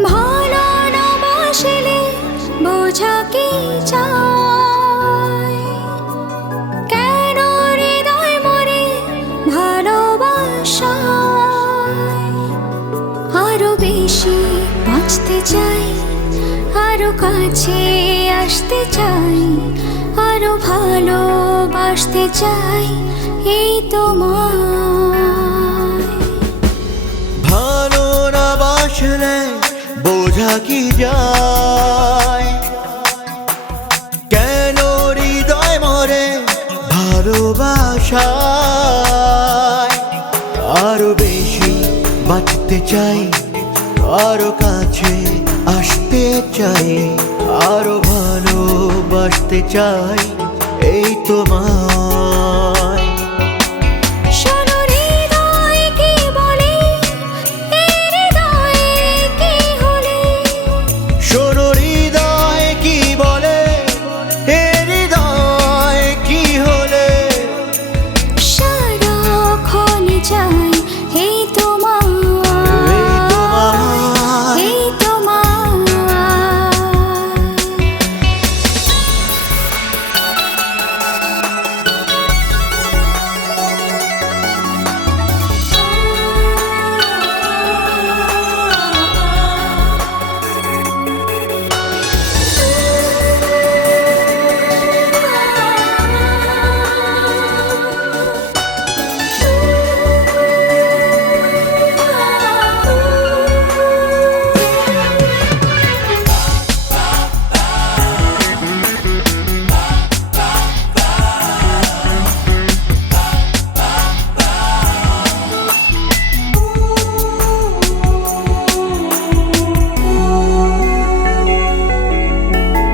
ভালো না বাসলে বোঝা কি চায়, কেন হৃদয় মরে ভালোবাসায়। আরো বেশি বাঁচতে চাই, আরো কাছে আসতে চাই, আরো ভালোবাসতে চাই এই তোমায়। ভালো না বাসলে বোঝা কি যায়, কেন হৃদয় মরে ভালোবাসায়। আরো বেশি বাঁচতে চাই, আরো কাছে আসতে চাই, আরো ভালোবাসতে চাই এই তোমায়। শোনো হৃদয় কি বলে, এই হৃদয়ে কি হলে। শোনো হৃদয় কি বলে, এ হৃদয় কি হলে। সারাক্ষণ চাই এই তোমায়, এই তোমায়।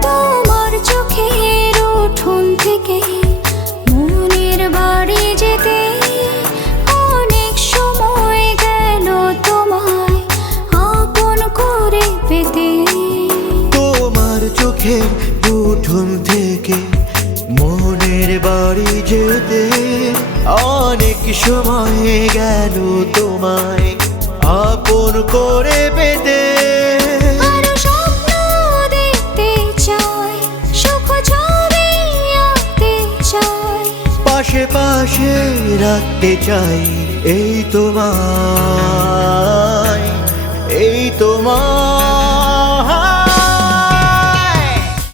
তোমার চোখের উঠোন থেকে মনের বাড়ি যেতে অনেক সময় গেল তোমায় আপন করে পেতে। তোমার চোখের উঠোন থেকে মনের বাড়ি যেতে অনেক সময় গেল তোমায় আপন করে পেতে। আরো স্বপ্ন দেখতে চাই, সুখ ছবি আঁকতে চাই, পাশে পাশে রাখতে চাই এই তোমায়, এই তোমায়।